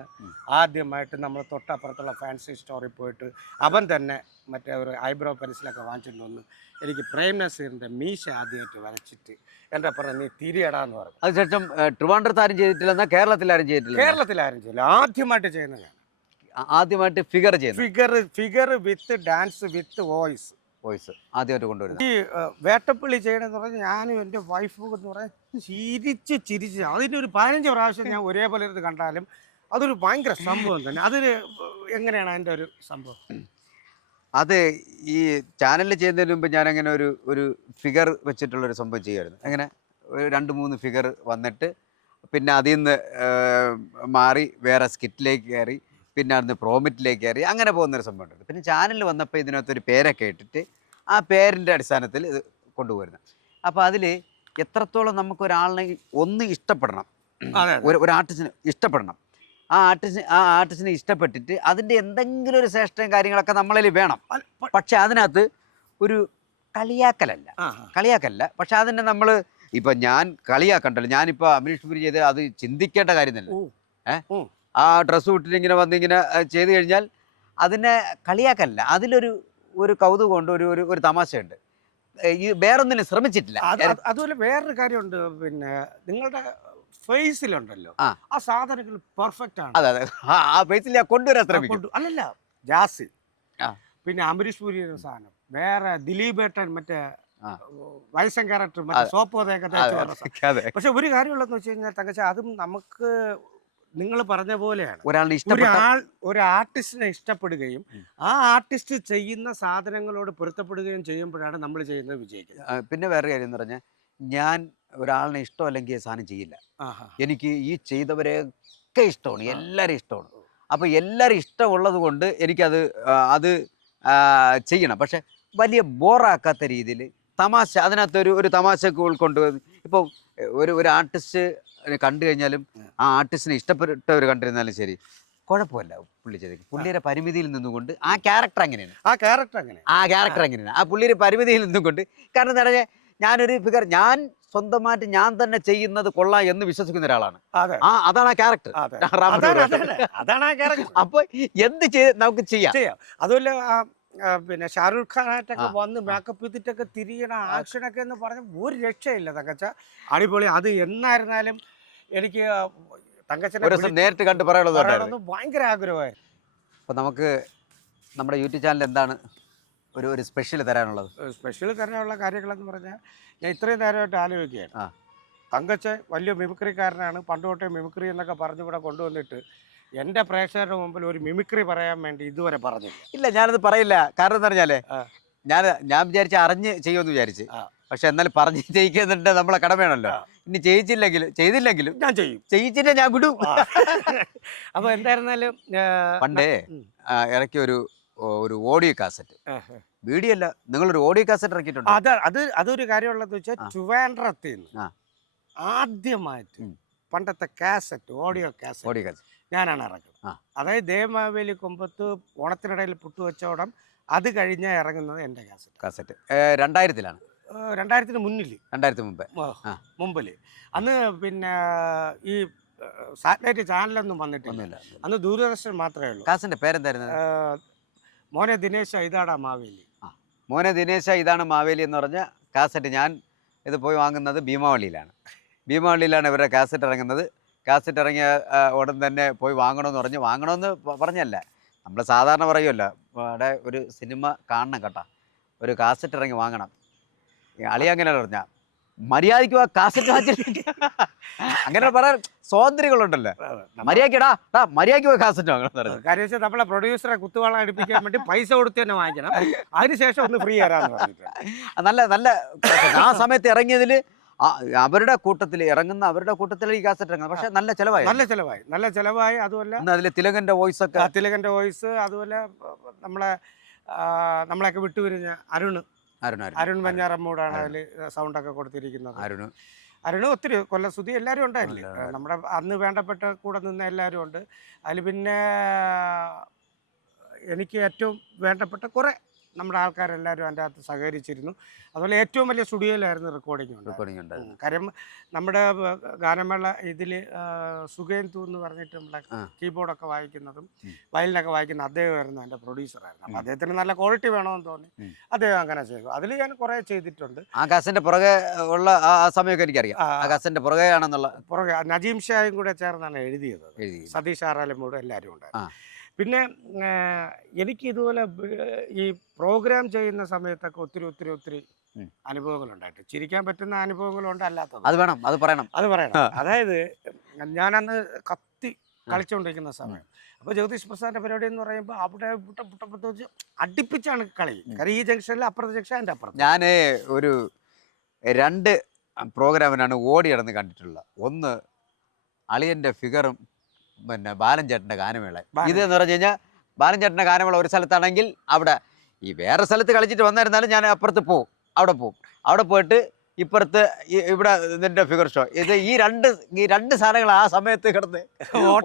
ആദ്യമായിട്ട് നമ്മൾ തൊട്ടപ്പുറത്തുള്ള ഫാൻസി സ്റ്റോറിൽ പോയിട്ട് അവൻ തന്നെ മറ്റേ ഒരു ഐബ്രോ പെൻസിലൊക്കെ വാങ്ങിച്ചിട്ട് വന്ന് എനിക്ക് പ്രേം നസീറിൻ്റെ മീശ ആദ്യമായിട്ട് വരച്ചിട്ട് എൻ്റെ അപ്പുറം നീ തിരിയടാന്ന് പറഞ്ഞു. അതിനുശേഷം ട്രിവാൻഡ്രത്ത് ആരും ചെയ്തിട്ടില്ല, കേരളത്തിലാരും ചെയ്തില്ല. ആദ്യമായിട്ട് ചെയ്യുന്ന ഞാൻ. ആദ്യമായിട്ട് figure with dance with voice. Voice ആദ്യമായിട്ട് കൊണ്ടുവരുന്നത്. ഈ വേട്ടപ്പള്ളി ചെയ്യണമെന്ന് പറഞ്ഞാൽ ഞാനും എൻ്റെ വൈഫും എന്ന് പറയാൻ ചിരിച്ച് അതിൻ്റെ ഒരു 15 പ്രാവശ്യം ഞാൻ ഒരേപോലെ ഇരുന്ന് കണ്ടാലും അതൊരു ഭയങ്കര സംഭവം തന്നെ. അതൊരു എങ്ങനെയാണ് അതിൻ്റെ ഒരു സംഭവം? അത് ഈ ചാനലിൽ ചെയ്യുന്നതിന് മുമ്പ് ഞാനങ്ങനെ ഒരു ഫിഗർ വെച്ചിട്ടുള്ളൊരു സംഭവം ചെയ്യുമായിരുന്നു. അങ്ങനെ ഒരു 2-3 ഫിഗർ വന്നിട്ട് പിന്നെ അതിൽ നിന്ന് മാറി വേറെ സ്കിറ്റിലേക്ക് കയറി, പിന്നെ അവിടുന്ന് പ്രോമിറ്റിലേക്ക് കയറി, അങ്ങനെ പോകുന്നൊരു സംഭവം ഉണ്ട്. പിന്നെ ചാനലിൽ വന്നപ്പോൾ ഇതിനകത്തൊരു പേരൊക്കെ ഇട്ടിട്ട് ആ പേരിൻ്റെ അടിസ്ഥാനത്തിൽ ഇത് കൊണ്ടുപോരുന്നത്. അപ്പോൾ അതിൽ എത്രത്തോളം നമുക്കൊരാളിനെ ഒന്ന് ഇഷ്ടപ്പെടണം, ഒരു ആർട്ടിസ്റ്റിന് ഇഷ്ടപ്പെടണം. ആ ആർട്ടിസ്റ്റിനെ ഇഷ്ടപ്പെട്ടിട്ട് അതിൻ്റെ എന്തെങ്കിലും ഒരു ശ്രേഷ്ഠയും കാര്യങ്ങളൊക്കെ നമ്മളിൽ വേണം. പക്ഷെ അതിനകത്ത് ഒരു കളിയാക്കലല്ല. പക്ഷെ അതിനെ നമ്മൾ ഇപ്പം ഞാൻ കളിയാക്കണ്ടല്ലോ. ഞാനിപ്പോൾ അമരീഷ് പുരി ചെയ്ത് അത് ചിന്തിക്കേണ്ട കാര്യം തന്നെ. ആ ഡ്രസ്സ് വിട്ടിട്ട് ഇങ്ങനെ വന്നിങ്ങനെ ചെയ്ത് കഴിഞ്ഞാൽ അതിനെ കളിയാക്കല്ല. അതിലൊരു കൗതുകമുണ്ട്, ഒരു തമാശയുണ്ട്. ഈ വേറൊന്നിനും ശ്രമിച്ചിട്ടില്ല. അതുപോലെ വേറൊരു കാര്യമുണ്ട്, പിന്നെ നിങ്ങളുടെ ഫേസിലുണ്ടല്ലോ ആ സാധനങ്ങൾ പെർഫെക്റ്റ് ആണ്. അതെ ആ ഫേസിൽ ഞാൻ കൊണ്ടുവരാൻ ശ്രമിക്കും. അല്ലല്ല ജാസി, പിന്നെ അമരീഷ് പുരിയുടെ സാധനം, വേറെ ദിലീപ് ഏട്ടൻ മറ്റേ വയസ്സൻ ക്യാരക്ടർ മറ്റേ സോപ്പോതൊക്കെ തേച്ച്. പക്ഷെ ഒരു കാര്യമുള്ളതെന്ന് വെച്ച് കഴിഞ്ഞാൽ തങ്കച്ച, അതും നമുക്ക് നിങ്ങൾ പറഞ്ഞ പോലെയാണ്. ഒരു ആർട്ടിസ്റ്റിനെ ഇഷ്ടപ്പെടുകയും ആ ആർട്ടിസ്റ്റ് ചെയ്യുന്ന സാധനങ്ങളോട് പൊരുത്തപ്പെടുകയും ചെയ്യുമ്പോഴാണ് നമ്മൾ ചെയ്യുന്നത് വിജയിക്കുന്നത്. പിന്നെ വേറെ കാര്യം എന്ന് പറഞ്ഞാൽ, ഞാൻ ഒരാളിനെ ഇഷ്ടമല്ലെങ്കിൽ സാധനം ചെയ്യില്ല. എനിക്ക് ഈ ചെയ്തവരെയൊക്കെ ഇഷ്ടമാണ്, എല്ലാവരും ഇഷ്ടമാണ്. അപ്പോൾ എല്ലാവരും ഇഷ്ടമുള്ളത് കൊണ്ട് എനിക്കത് ചെയ്യണം. പക്ഷെ വലിയ ബോറാക്കാത്ത രീതിയിൽ തമാശ, അതിനകത്ത് ഒരു തമാശയൊക്കെ ഉൾക്കൊണ്ട്. ഇപ്പോൾ ഒരു ആർട്ടിസ്റ്റ് കണ്ടു കഴിഞ്ഞാലും ആ ആർട്ടിസ്റ്റിനെ ഇഷ്ടപ്പെട്ടവർ കണ്ടിരുന്നാലും ശരി, കുഴപ്പമില്ല. പുള്ളി ചെയ്ത് പുള്ളിയുടെ പരിമിതിയിൽ നിന്നുകൊണ്ട് ആ ക്യാരക്ടർ അങ്ങനെയാണ്. ആ പുള്ളിയുടെ പരിമിതിയിൽ നിന്നുകൊണ്ട്. കാരണം എന്താ പറയുക, ഞാനൊരു ഫിഗർ ഞാൻ സ്വന്തമായിട്ട് ഞാൻ തന്നെ ചെയ്യുന്നത് കൊള്ളാം എന്ന് വിശ്വസിക്കുന്ന ഒരാളാണ്. അതാണ് ആ ക്യാരക്ടർ. അപ്പൊ എന്ത് ചെയ്ത് നമുക്ക് ചെയ്യാം. അതുപോലെ പിന്നെ ഷാരൂഖ് ഖാനായിട്ടൊക്കെ വന്ന് മേക്കപ്പ് ചെയ്തിട്ടൊക്കെ തിരിയണ ആക്ഷനൊക്കെ എന്ന് പറഞ്ഞ ഒരു രക്ഷയില്ല തങ്കച്ച. അടിപൊളി. അത് എന്നായിരുന്നാലും എനിക്ക് തങ്കച്ചനെ നേരിട്ട് കണ്ട് പറയാനുള്ളത് ഭയങ്കര ആഗ്രഹമായി. അപ്പൊ നമുക്ക് നമ്മുടെ യൂട്യൂബ് ചാനൽ എന്താണ് ഒരു സ്പെഷ്യൽ തരാനുള്ളത്? സ്പെഷ്യൽ തരാനുള്ള കാര്യങ്ങളെന്ന് പറഞ്ഞാൽ, ഞാൻ ഇത്രയും നേരമായിട്ട് ആലോചിക്കുകയാണ്. തങ്കച്ചൻ വലിയ മിമിക്രിക്കാരനാണ്. പണ്ട് തൊട്ടേ മിമിക്രി എന്നൊക്കെ പറഞ്ഞുകൂടെ കൊണ്ടുവന്നിട്ട് എൻ്റെ പ്രേക്ഷകരുടെ മുമ്പിൽ ഒരു മിമിക്രി പറയാൻ വേണ്ടി ഇതുവരെ പറഞ്ഞില്ല. ഇല്ല, ഞാനത് പറയില്ല. കാരണം എന്താ പറഞ്ഞാലേ, ഞാൻ വിചാരിച്ച അറിഞ്ഞ് ചെയ്യുമെന്ന് വിചാരിച്ച്. പക്ഷെ എന്നാലും പറഞ്ഞ് ചെയ്യിക്കുന്നുണ്ട്, നമ്മളെ കടമയാണല്ലോ. ഇനി ചെയ്തില്ലെങ്കിലും ഞാൻ ചെയ്യും. ചെയ്യിച്ചിട്ട് ഞാൻ വിടും. അപ്പൊ എന്തായിരുന്നാലും പണ്ടേ ഇറക്കിയ ഒരു ഓഡിയോ കാസറ്റ്, വീഡിയോ അല്ല, നിങ്ങളൊരു ഓഡിയോ കാസറ്റ് ഇറക്കിയിട്ടുണ്ട്. അതൊരു കാര്യമുള്ളതെന്ന് വെച്ചാൽ ട്രിവാൻഡ്രത്തിൽ നിന്ന് ആദ്യമായിട്ട് പണ്ടത്തെ കാസറ്റ്, ഓഡിയോ കാസറ്റ് ഞാനാണ് ഇറക്കുന്നത്. അതായത് ദേവമാവേലി കൊമ്പത്ത് ഓണത്തിനിടയിൽ പുട്ടുവച്ചോടം, അത് കഴിഞ്ഞാൽ ഇറങ്ങുന്നത് എൻ്റെ കാസറ്റ്. 2000-ലാണ്. 2000-ന് മുന്നിൽ, 2000 മുമ്പിൽ. അന്ന് പിന്നെ ഈ സാറ്റലൈറ്റ് ചാനലൊന്നും വന്നിട്ടില്ല. അന്ന് ദൂരദർശൻ മാത്രമേ ഉള്ളൂ. കാസറ്റിന്റെ പേരെന്തായിരുന്നു? മോനെ ദിനേശ ഇതാടാ മാവേലി. മോനെ ദിനേശ ഇതാണ് മാവേലി എന്ന് പറഞ്ഞ കാസറ്റ് ഞാൻ ഇത് പോയി വാങ്ങുന്നത് ഭീമാവള്ളിയിലാണ് ഇവരുടെ കാസറ്റ് ഇറങ്ങുന്നത്. കാസറ്റ് ഇറങ്ങിയ ഉടൻ തന്നെ പോയി വാങ്ങണമെന്ന് പറഞ്ഞല്ല, നമ്മൾ സാധാരണ പറയുമല്ലോ, അവിടെ ഒരു സിനിമ കാണണം കേട്ടോ, ഒരു കാസറ്റ് ഇറങ്ങി വാങ്ങണം. അളി അങ്ങനെ പറഞ്ഞാൽ മര്യാദയ്ക്ക് ആ കാസറ്റ് വാങ്ങിച്ചിട്ട് അങ്ങനെ പറയാൻ സ്വാതന്ത്ര്യങ്ങളുണ്ടല്ലോ. മര്യാദയ്ക്ക് കാസറ്റ് വാങ്ങണം. കാര്യം വെച്ചാൽ നമ്മളെ പ്രൊഡ്യൂസറെ കുത്തുവാള അടുപ്പിക്കാൻ വേണ്ടി പൈസ കൊടുത്ത് തന്നെ വാങ്ങിക്കണം. അതിനുശേഷം ഒന്ന് ഫ്രീ തരാമെന്ന് പറഞ്ഞിട്ടുണ്ട്. നല്ല ആ സമയത്ത് ഇറങ്ങിയതിൽ അവരുടെ കൂട്ടത്തിൽ ഈ കാസറ്റ് ഇറങ്ങുന്നത്. പക്ഷെ നല്ല ചെലവായി. അതുപോലെ അതിലെ തിലകന്റെ വോയിസ്, അതുപോലെ നമ്മളെയൊക്കെ വിട്ടുപിരിഞ്ഞ അരുൺ വെഞ്ഞാറമ്മൂടാണ് അതിൽ സൗണ്ടൊക്കെ കൊടുത്തിരിക്കുന്നത്. അരുണ് ഒത്തിരി കൊല്ലസുതി എല്ലാവരും ഉണ്ടായില്ലേ, നമ്മുടെ അന്ന് വേണ്ടപ്പെട്ട കൂടെ നിന്ന് എല്ലാവരും ഉണ്ട് അതിൽ. പിന്നെ എനിക്ക് ഏറ്റവും വേണ്ടപ്പെട്ട കുറേ നമ്മുടെ ആൾക്കാരെല്ലാവരും അതിൻ്റെ അകത്ത് സഹകരിച്ചിരുന്നു. അതുപോലെ ഏറ്റവും വലിയ സ്റ്റുഡിയോയിലായിരുന്നു റെക്കോർഡിംഗ് ഉണ്ടായിരുന്നു. കാര്യം നമ്മുടെ ഗാനമേള ഇതിൽ സുഖേന്തു എന്ന് പറഞ്ഞിട്ട് നമ്മുടെ കീബോർഡൊക്കെ വായിക്കുന്നതും വയലിനൊക്കെ വായിക്കുന്ന അദ്ദേഹമായിരുന്നു എൻ്റെ പ്രൊഡ്യൂസറായിരുന്നു. അപ്പോൾ അദ്ദേഹത്തിന് നല്ല ക്വാളിറ്റി വേണമെന്ന് തോന്നി അദ്ദേഹം അങ്ങനെ ചെയ്തു. അതിൽ ഞാൻ കുറേ ചെയ്തിട്ടുണ്ട്. ആ കാസറ്റിന്റെ പുറകെ ഉള്ള ആ സമയമൊക്കെ എനിക്കറിയാം. ആ കാസറ്റിന്റെ പുറകെ നജീം ഷായും കൂടെ ചേർന്നാണ് എഴുതിയത്. സതീഷ് ആറാലമ്മൂടെ എല്ലാവരും ഉണ്ടായിരുന്നു. പിന്നെ എനിക്ക് ഇതുപോലെ ഈ പ്രോഗ്രാം ചെയ്യുന്ന സമയത്തൊക്കെ ഒത്തിരി ഉം. അനുഭവങ്ങളുണ്ടായിട്ട് ചിരിക്കാൻ പറ്റുന്ന അനുഭവങ്ങളുണ്ട്, അല്ലാത്തത് അത് വേണം, അത് പറയണം. അത് പറയണം. ആ. അതായത് ഞാനന്ന് കത്തി ആ. കളിച്ചുകൊണ്ടിരിക്കുന്ന സമയം. അപ്പോൾ ജഗദീഷ് പ്രസാദിന്റെ പരിപാടി എന്ന് പറയുമ്പോൾ അവിടെ പുട്ട വെച്ച് അടുപ്പിച്ചാണ് കളി. കാരണം ഈ ജംഗ്ഷനിൽ അപ്പുറത്തെ ജംഗ്ഷൻ എൻ്റെ അപ്പുറത്ത്. ഞാൻ ഒരു 2 പ്രോഗ്രാമിനാണ് ഓടി നടന്ന് കണ്ടിട്ടുള്ളത്. ഒന്ന് അളിയൻ്റെ ഫിഗറും പിന്നെ ബാലൻ ചേട്ടൻ്റെ ഗാനമേള. ഇതെന്ന് പറഞ്ഞു കഴിഞ്ഞാൽ ബാലൻ ചേട്ടൻ്റെ ഗാനമേള ഒരു സ്ഥലത്താണെങ്കിൽ അവിടെ ഈ വേറെ സ്ഥലത്ത് കളിച്ചിട്ട് വന്നിരുന്നാലും ഞാൻ അപ്പുറത്ത് പോവും, അവിടെ പോയിട്ട് ഇപ്പുറത്ത് ഇവിടെ ഇതിൻ്റെ ഫിഗർ ഷോ. ഇത് ഈ രണ്ട് സാധനങ്ങൾ ആ സമയത്ത് കിടന്ന്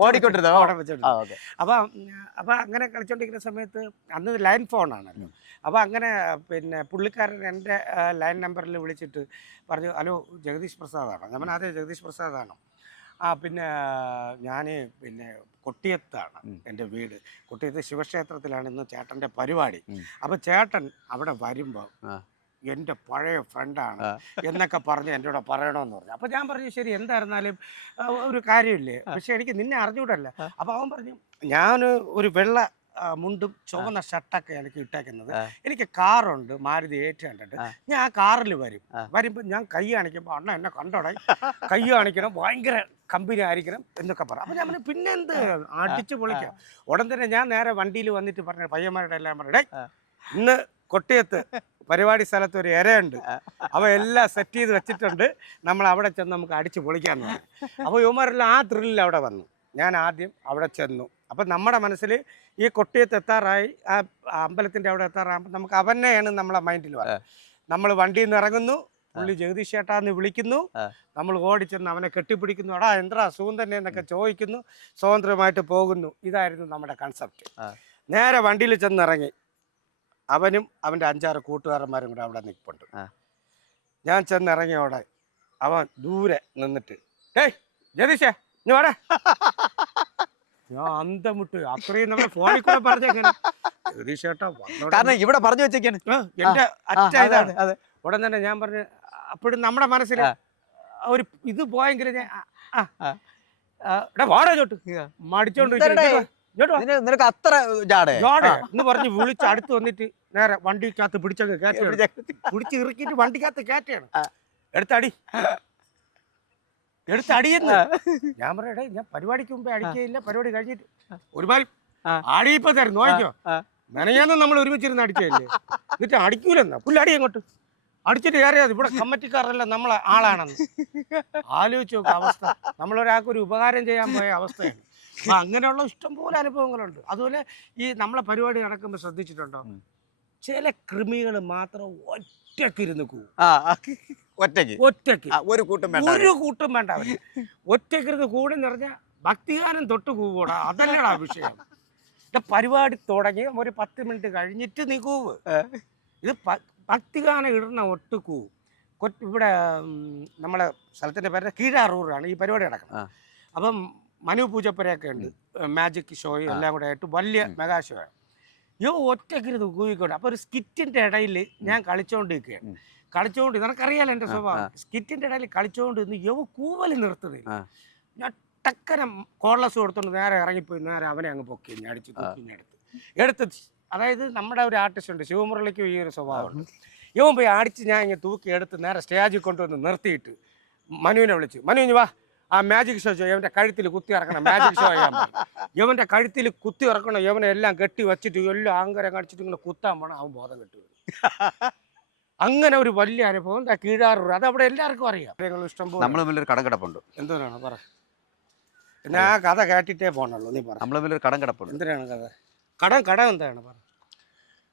ഓടിക്കൊണ്ടിരുന്നത്. അപ്പം അങ്ങനെ കളിച്ചോണ്ടിരിക്കുന്ന സമയത്ത് അന്ന് ലൈൻ ഫോണാണല്ലോ. അപ്പോൾ അങ്ങനെ പിന്നെ പുള്ളിക്കാരൻ എൻ്റെ ലൈൻ നമ്പറിൽ വിളിച്ചിട്ട് പറഞ്ഞു, ഹലോ ജഗദീഷ് പ്രസാദാണോ? ഞാൻ അതെ ജഗദീഷ് പ്രസാദാണോ? പിന്നെ ഞാൻ പിന്നെ കൊട്ടിയത്താണ് എൻ്റെ വീട്. കൊട്ടിയത്ത് ശിവക്ഷേത്രത്തിലാണ് ഇന്ന് ചേട്ടൻ്റെ പരിപാടി. അപ്പോൾ ചേട്ടൻ അവിടെ വരുമ്പോൾ എൻ്റെ പഴയ ഫ്രണ്ടാണ് എന്നൊക്കെ പറഞ്ഞ് എൻ്റെ കൂടെ പറയണമെന്ന് പറഞ്ഞു. അപ്പോൾ ഞാൻ പറഞ്ഞു ശരി, എന്തായിരുന്നാലും ഒരു കാര്യമില്ലേ, പക്ഷെ എനിക്ക് നിന്നെ അറിഞ്ഞൂടല്ല. അപ്പോൾ അവൻ പറഞ്ഞു, ഞാൻ ഒരു വെള്ള മുണ്ടും ചുവന്ന ഷർട്ടൊക്കെ എനിക്ക് ഇട്ടേക്കുന്നത്, എനിക്ക് കാറുണ്ട് മാരുതി 800, ഞാൻ ആ കാറിൽ വരുമ്പോൾ ഞാൻ കൈ കാണിക്കുമ്പോൾ അണ്ണ എന്നെ കണ്ടോടെ, കൈ കാണിക്കണം, ഭയങ്കര കമ്പനി ആയിരിക്കണം എന്നൊക്കെ പറഞ്ഞു. അപ്പോൾ ഞാൻ പറഞ്ഞു പിന്നെ എന്ത്, അടിച്ച് പൊളിക്കാം. ഉടൻ തന്നെ ഞാൻ നേരെ വണ്ടിയിൽ വന്നിട്ട് പറഞ്ഞു പയ്യന്മാരുടെ എല്ലാം പറഞ്ഞു, ഇന്ന് കൊട്ടിയത്ത് പരിപാടി സ്ഥലത്ത് ഒരു ഇരയുണ്ട്, അവ എല്ലാം സെറ്റ് ചെയ്ത് വെച്ചിട്ടുണ്ട്, നമ്മൾ അവിടെ ചെന്ന് നമുക്ക് അടിച്ച് പൊളിക്കാമെന്ന് പറഞ്ഞു. അപ്പോൾ യുവമാരെല്ലാം ആ ത്രില്ലിൽ അവിടെ വന്നു. ഞാൻ ആദ്യം അവിടെ ചെന്നു. അപ്പം നമ്മുടെ മനസ്സിൽ ഈ കൊട്ടിയത്ത് എത്താറായി, ആ അമ്പലത്തിൻ്റെ അവിടെ എത്താറാകുമ്പോൾ നമുക്ക് അവനെയാണ് നമ്മളെ മൈൻഡിൽ വരുന്നത്. നമ്മൾ വണ്ടിയിൽ നിന്ന് ഇറങ്ങുന്നു, പുള്ളി ജഗദീഷ് ചേട്ടാന്ന് വിളിക്കുന്നു, നമ്മൾ ഓടിച്ചെന്ന് അവനെ കെട്ടിപ്പിടിക്കുന്നു, എടാ എന്താ സുഖം തന്നെ എന്നൊക്കെ ചോദിക്കുന്നു, സ്വതന്ത്രമായിട്ട് പോകുന്നു. ഇതായിരുന്നു നമ്മുടെ കൺസെപ്റ്റ്. നേരെ വണ്ടിയിൽ ചെന്നിറങ്ങി, അവനും അവൻ്റെ 5-6 കൂട്ടുകാരന്മാരും കൂടെ അവിടെ നിൽപ്പുണ്ട്. ഞാൻ ചെന്നിറങ്ങിയോടെ അവൻ ദൂരെ നിന്നിട്ട്, ഏയ് ജഗദീഷേ ഇനി വേടേ, ഞാൻ അന്തം വിട്ടു. അത്രയും നമ്മൾ ഫോണിൽ കൂടെ പറഞ്ഞേക്കാണ് ജഗദീഷ് ചേട്ടാ, കാരണം ഇവിടെ പറഞ്ഞു വെച്ചേക്കാണ് എൻ്റെ അറ്റ ഇതാണ്. ഉടൻ തന്നെ ഞാൻ പറഞ്ഞു, അപ്പോഴും നമ്മുടെ മനസ്സിൽ ഒരു ഇത് പോയെങ്കിൽ വാടാ ചോട്ട് മടിച്ചോണ്ട് നിനക്ക് അത്ര എന്ന് പറഞ്ഞ് വിളിച്ച് അടുത്ത് വന്നിട്ട് നേരെ വണ്ടിക്കകത്ത് പിടിച്ചങ്ങ് കയറ്റി, പിടിച്ച് ഇറുക്കിയിട്ട് വണ്ടിക്കകത്ത് കയറ്റാണ്. എടുത്തടിയെന്ന് ഞാൻ പറയടേ, ഞാൻ പരിപാടിക്ക് മുമ്പേ അടിക്കുകയില്ല, പരിപാടി കഴിഞ്ഞിട്ട് ഒരുപാട് അടിയിപ്പോ തരും നോക്കിയോ, മെനയാന്ന് നമ്മൾ ഒരുമിച്ചിരുന്ന് അടിച്ചല്ലേ, എന്നിട്ട് അടിക്കൂലെന്നാ പുല്ലടി അങ്ങോട്ട് അടിച്ചിട്ട് കയറിയത്. ഇവിടെ കമ്മിറ്റിക്കാരല്ല നമ്മളെ ആളാണെന്ന് ആലോചിച്ച് നോക്കുക അവസ്ഥ. നമ്മളൊരാൾക്ക് ഒരു ഉപകാരം ചെയ്യാൻ പോയ അവസ്ഥയാണ്. അപ്പം അങ്ങനെയുള്ള ഇഷ്ടംപോലെ അനുഭവങ്ങളുണ്ട്. അതുപോലെ ഈ നമ്മളെ പരിപാടി നടക്കുമ്പോൾ ശ്രദ്ധിച്ചിട്ടുണ്ടോ, ചില കൃമികൾ മാത്രം ഒറ്റക്കിരുന്ന് കൂവും. ഒറ്റയ്ക്ക് ഒരു കൂട്ടും വേണ്ട അവര്. ഒറ്റക്കിരുന്ന് കൂടി നിറഞ്ഞാൽ ഭക്തിഗാനം തൊട്ട് കൂവൂടാ, അതല്ലടാ വിഷയം. പരിപാടി തുടങ്ങി ഒരു 10 മിനിറ്റ് കഴിഞ്ഞിട്ട് നീ കൂവ്. ഇത് ഭക്തിഗാനം ഇടുന്ന ഒട്ട് കൂവും. ഇവിടെ നമ്മളെ സ്ഥലത്തിൻ്റെ പേര് കീഴാറൂറാണ് ഈ പരിപാടി നടക്കുന്നത്. അപ്പം മനു പൂജപ്പുരയൊക്കെ ഉണ്ട്, മാജിക് ഷോയും എല്ലാം കൂടെ ആയിട്ട് വലിയ മെഗാ ഷോ ആണ്. ഒറ്റക്കിരുന്ന് കൂവിക്കൊണ്ട്. അപ്പോൾ ഒരു സ്കിറ്റിൻ്റെ ഇടയിൽ ഞാൻ കളിച്ചുകൊണ്ടിരിക്കുകയാണ്. നിനക്കറിയാലോ എൻ്റെ സ്വഭാവം. സ്കിറ്റിൻ്റെ ഇടയിൽ കളിച്ചുകൊണ്ട് നിന്ന് കൂവൽ നിർത്തുന്നില്ല. ഞാൻ ടക്കനെ കോർലസ് കൊടുത്തോണ്ട് നേരെ ഇറങ്ങിപ്പോയി, നേരെ അവനെ അങ്ങ് പൊക്കി അടിച്ച് എടുത്ത്. അതായത് നമ്മുടെ ഒരു ആർട്ടിസ്റ്റ് ഉണ്ട്, ശിവമുരളിക്കും ഈ ഒരു സ്വഭാവമുണ്ട്. ഇവൻ പോയി അടിച്ച് ഞാൻ ഇങ്ങനെ തൂക്കി എടുത്ത് നേരെ സ്റ്റേജിൽ കൊണ്ടുവന്ന് നിർത്തിയിട്ട് മനുവിനെ വിളിച്ചു, മനു ഇനി വാ, ആ മാജിക് ഷോ ഇവൻ്റെ കഴുത്തിൽ കുത്തി ഇറക്കണം, മാജിക് ഷോ ചെയ്യാൻ ഇവൻ്റെ കഴുത്തിൽ കുത്തി ഇറക്കണം. ഇവനെ എല്ലാം കെട്ടി വെച്ചിട്ട് എല്ലാം ആങ്കരം കടിച്ചിട്ട് ഇങ്ങനെ കുത്താൻ പോകണം, അവൻ ബോധം കെട്ടി വരും. അങ്ങനെ ഒരു വലിയ അനുഭവം കീഴാറൂർ, അത് അവിടെ എല്ലാവർക്കും അറിയാം. ഇഷ്ടംപോലെ നമ്മൾ കടം കിടപ്പുണ്ട്. എന്തോരാണ് പറ, ഞാൻ കഥ കേട്ടിട്ടേ പോണല്ലോ. നീ പറ, നമ്മൾ കടം കിടപ്പുണ്ട്. എന്തിനാണ് കഥ? കടം എന്താണ് പറ.